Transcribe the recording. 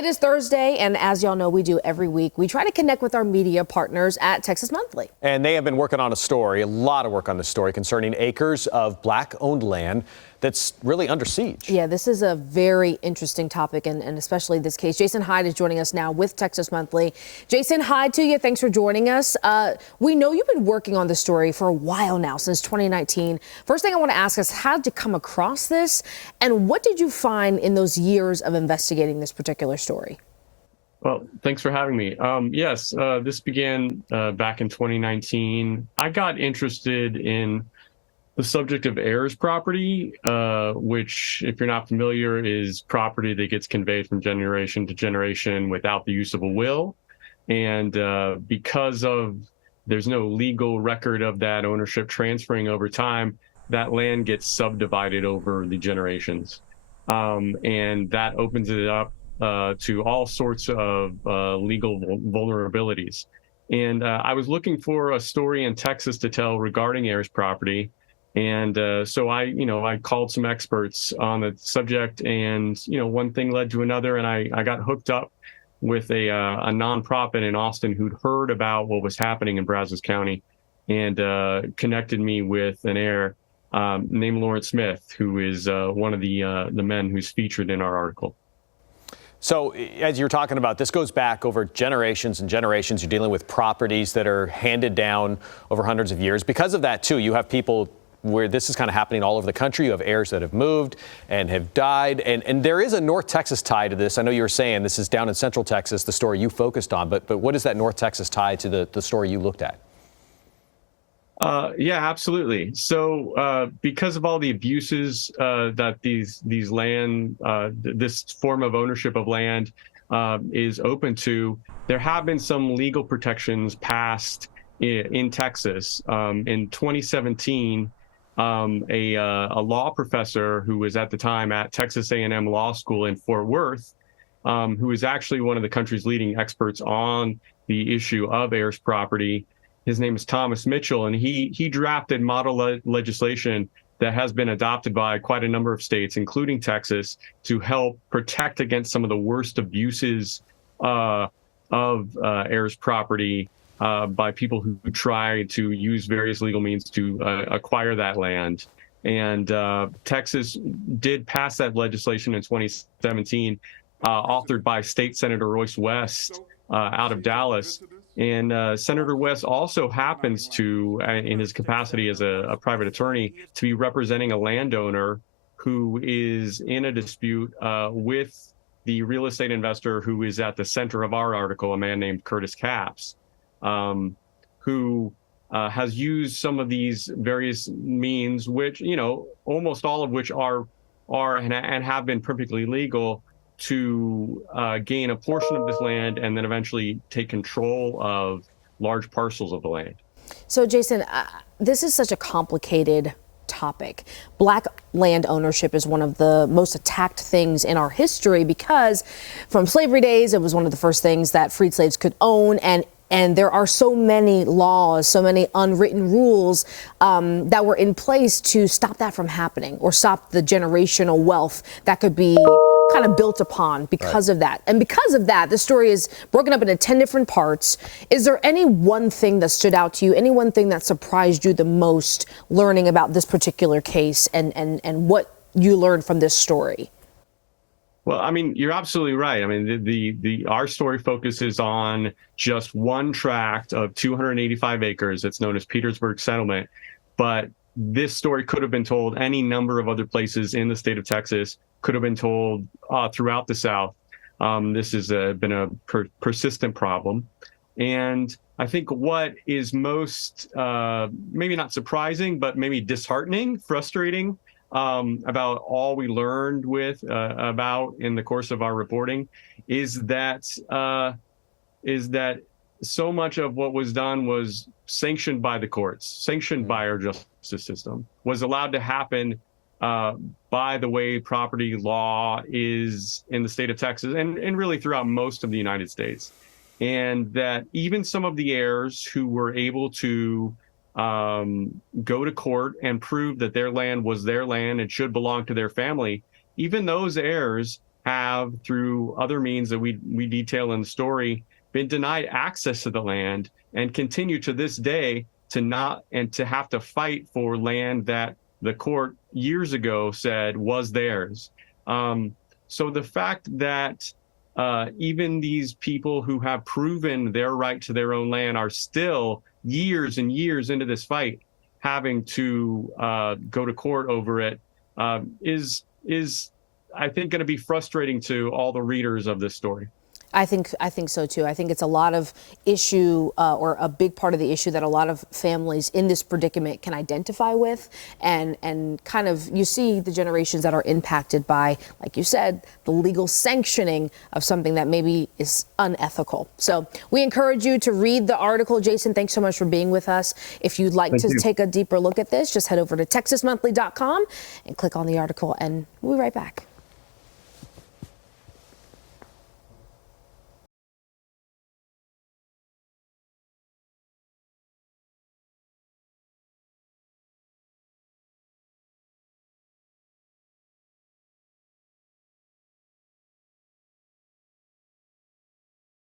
It is Thursday, and as y'all know, we do every week. We try to connect with our media partners at Texas Monthly. And they have been working on a lot of work on this story concerning acres of Black-owned land that's really under siege. Yeah, this is a very interesting topic, and especially this case. Jason Hyde is joining us now with Texas Monthly. Jason, hi to you. Thanks for joining us. We know you've been working on this story for a while now, since 2019. First thing I want to ask is, how did you come across this, and what did you find in those years of investigating this particular story? Well, thanks for having me. Yes, this began back in 2019. I got interested in the subject of heirs property, which, if you're not familiar, is property that gets conveyed from generation to generation without the use of a will. And because there's no legal record of that ownership transferring over time, that land gets subdivided over the generations. And that opens it up to all sorts of legal vulnerabilities. And I was looking for a story in Texas to tell regarding heirs property. And so I called some experts on the subject, and, one thing led to another, and I got hooked up with a nonprofit in Austin who'd heard about what was happening in Brazos County, and connected me with an heir named Lawrence Smith, who is one of the men who's featured in our article. So as you're talking about, this goes back over generations and generations. You're dealing with properties that are handed down over hundreds of years. Because of that, too, you have people where this is kind of happening all over the country. You have heirs that have moved and have died. And there is a North Texas tie to this. I know you were saying this is down in Central Texas, the story you focused on. But what is that North Texas tie to the story you looked at? Yeah, absolutely. So because of all the abuses that this form of ownership of land is open to, there have been some legal protections passed in Texas. In 2017, a law professor who was at the time at Texas A&M Law School in Fort Worth, who is actually one of the country's leading experts on the issue of heirs property. His name is Thomas Mitchell, and he drafted model legislation that has been adopted by quite a number of states, including Texas, to help protect against some of the worst abuses of heirs property by people who try to use various legal means to acquire that land. And Texas did pass that legislation in 2017, authored by State Senator Royce West out of Dallas. And Senator West also happens to, in his capacity as a private attorney, to be representing a landowner who is in a dispute with the real estate investor who is at the center of our article, a man named Curtis Capps, who has used some of these various means, which, almost all of which are and have been perfectly legal, to gain a portion of this land and then eventually take control of large parcels of the land. So, Jason, this is such a complicated topic. Black land ownership is one of the most attacked things in our history because from slavery days, it was one of the first things that freed slaves could own. And there are so many laws, so many unwritten rules that were in place to stop that from happening, or stop the generational wealth that could be kind of built upon because of that. And because of that, the story is broken up into 10 different parts. Is there any one thing that stood out to you, any one thing that surprised you the most learning about this particular case and what you learned from this story? Well, I mean, you're absolutely right. I mean, our story focuses on just one tract of 285 acres. It's known as Petersburg Settlement. But this story could have been told any number of other places in the state of Texas, could have been told throughout the South. This has been a persistent problem. And I think what is most, maybe not surprising, but maybe disheartening, frustrating, about all we learned about in the course of our reporting is that so much of what was done was sanctioned by the courts, sanctioned by our justice system, was allowed to happen by the way property law is in the state of Texas and really throughout most of the United States. And that even some of the heirs who were able to go to court and prove that their land was their land and should belong to their family, even those heirs have, through other means that we detail in the story, been denied access to the land and continue to this day to not and to have to fight for land that the court years ago said was theirs. So the fact that even these people who have proven their right to their own land are still years and years into this fight having to go to court over it is I think going to be frustrating to all the readers of this story. I think so too. I think it's a lot of issue or a big part of the issue that a lot of families in this predicament can identify with, and kind of you see the generations that are impacted by, like you said, the legal sanctioning of something that maybe is unethical. So we encourage you to read the article. Jason, thanks so much for being with us. If you'd like to take a deeper look at this, just head over to texasmonthly.com and click on the article, and we'll be right back.